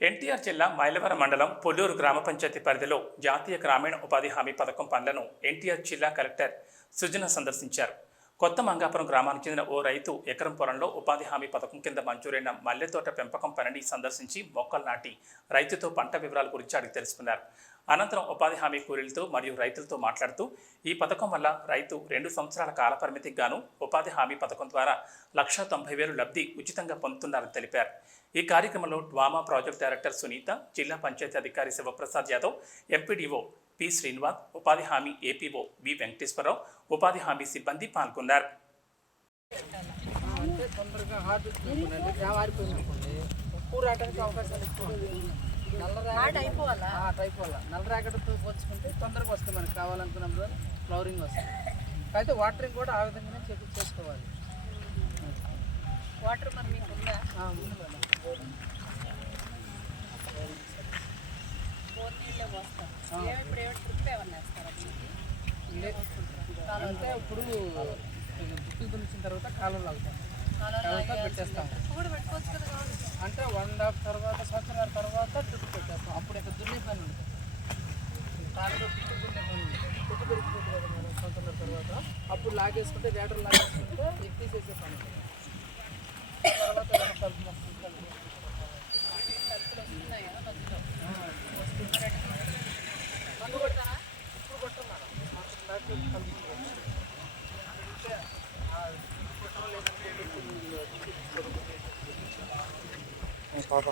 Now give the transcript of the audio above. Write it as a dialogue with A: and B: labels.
A: ఎన్టీఆర్ జిల్లా మైలవరం మండలం పొల్లూరు గ్రామ పంచాయతీ పరిధిలో జాతీయ గ్రామీణ ఉపాధి హామీ పథకం పనులను ఎన్టీఆర్ జిల్లా కలెక్టర్ సుజన సందర్శించారు. కొత్త మంగాపురం గ్రామానికి చెందిన ఓ రైతు ఎకరం పొలంలో ఉపాధి హామీ పథకం కింద మంజూరైన మల్లె తోట పెంపకం పనిని సందర్శించి మొక్కలు నాటి రైతుతో పంట వివరాల గురించి అడిగి తెలుసుకున్నారు. అనంతరం ఉపాధి హామీ కూలీలతో మరియు రైతులతో మాట్లాడుతూ ఈ పథకం వల్ల రైతు రెండు సంవత్సరాల కాలపరిమితికి గాను ఉపాధి హామీ పథకం ద్వారా లక్ష తొంభై వేలు లబ్ధి ఉచితంగా పొందుతున్నారని తెలిపారు. ఈ కార్యక్రమంలో డ్వామా ప్రాజెక్ట్ డైరెక్టర్ సునీత జిల్లా పంచాయతీ అధికారి శివప్రసాద్ యాదవ్ ఎంపీడీఓ పి. శ్రీనివాస్ ఉపాధి హామీ ఏపీఓ వి. వెంకటేశ్వరరావు ఉపాధి హామీ సిబ్బంది పాల్గొన్నారు.
B: అంటే తొందరగా వస్తుంది మనకి కావాలనుకున్నప్పుడు ఫ్లవరింగ్ వస్తుంది అయితే వాటరింగ్ కూడా ఆ విధంగానే చెప్పి చేసుకోవాలి.
C: వాటర్ మరి మీకు ఉందా ఇప్పుడు ఏమి ట్రిప్ ఏమన్నా వేస్తారా
B: అంటే ఇప్పుడు బుక్కులు దున్నించిన తర్వాత కాలువలు అవుతాం తర్వాత పెట్టేస్తాం. అంటే వన్ అండ్ హాఫ్ తర్వాత సంవత్సరాల తర్వాత ట్రిప్ పెట్టేస్తాం. అప్పుడు ఇక్కడ దున్నే పని ఉంటుంది దాంట్లో దున్నే పని ఉంటుంది పుట్టు పెరిగిపోతుంది కదా సంవత్సరాల తర్వాత. అప్పుడు లాగేసుకుంటే వేటర్ లాగేసుకుంటే ఎక్కిసేసే పని ఉంటుంది తర్వాత పాప